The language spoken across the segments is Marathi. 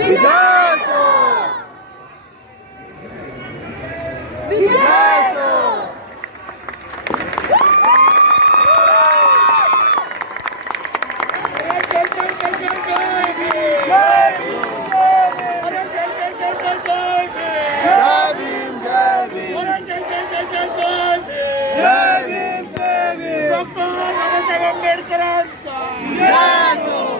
¡Villazo! ¡Villazo! Vamos a bomber Toronto! ¡Villazo!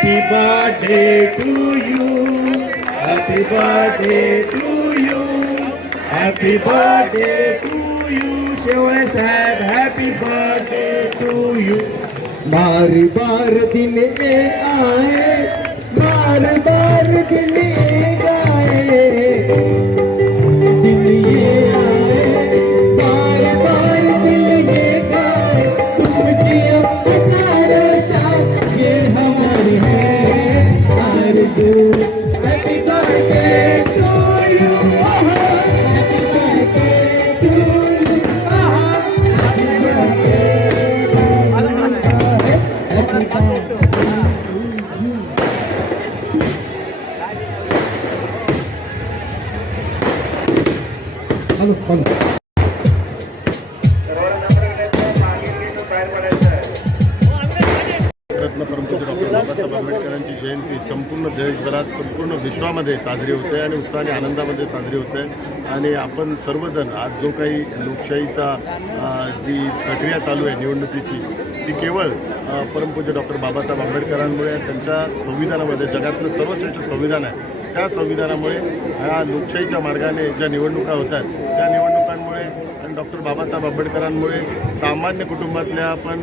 Happy birthday to you. Happy birthday to you. Happy birthday to you. Shewale Saheb happy birthday to you बार बार दिन ये आए बार बार दिन बाबासाहेब आंबेडकरांची जयंती संपूर्ण देशभरात संपूर्ण विश्वामध्ये साजरी होते आणि उत्साहाने आनंदामध्ये साजरी होते. आणि आपण सर्वजण आज जो काही लोकशाहीचा जी प्रक्रिया चालू आहे निवडणुकीची ती केवळ परमपूज्य डॉक्टर बाबासाहेब आंबेडकरांमुळे त्यांच्या संविधानामध्ये जगातलं सर्वश्रेष्ठ संविधान आहे. त्या संविधानामुळे ह्या लोकशाहीच्या मार्गाने ज्या निवडणुका होतात त्या निवडणुकांमुळे आणि डॉक्टर बाबासाहेब आंबेडकरांमुळे सामान्य कुटुंबातल्या पण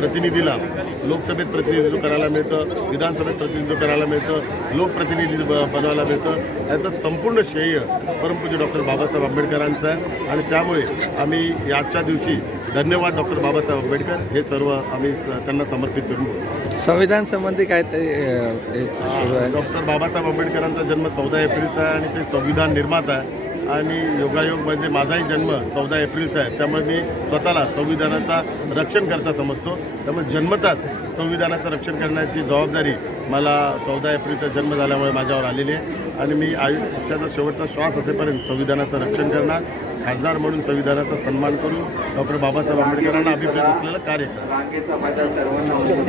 प्रतिनिधीला लोकसभेत प्रतिनिधित्व करायला मिळतं विधानसभेत प्रतिनिधित्व करायला मिळतं लोकप्रतिनिधी ब- बनवायला मिळतं. याचं संपूर्ण श्रेय परमपूज्य डॉक्टर बाबासाहेब आंबेडकरांचं आहे आणि त्यामुळे आम्ही आजच्या दिवशी धन्यवाद डॉक्टर बाबासाहेब आंबेडकर हे सर्व आम्ही त्यांना समर्पित करून. संविधान संबंधी काय ते? डॉक्टर बाबासाहेब आंबेडकरांचा जन्म चौदा एप्रिलचा आहे आणि ते संविधान निर्माता आहे आणि योगायोगमध्ये माझाही जन्म चौदा एप्रिलचा आहे. त्यामुळे मी स्वतःला संविधानाचा रक्षण करता समजतो. त्यामुळे जन्मतात संविधानाचं रक्षण करण्याची जबाबदारी मला चौदा एप्रिलचा जन्म झाल्यामुळे माझ्यावर आलेली आहे. आणि मी आयुष्याचा शेवटचा श्वास असेपर्यंत संविधानाचं रक्षण करणार खासदार म्हणून संविधानाचा सन्मान करून डॉक्टर बाबासाहेब आंबेडकरांना अभिप्रेत असलेलं कार्य करणार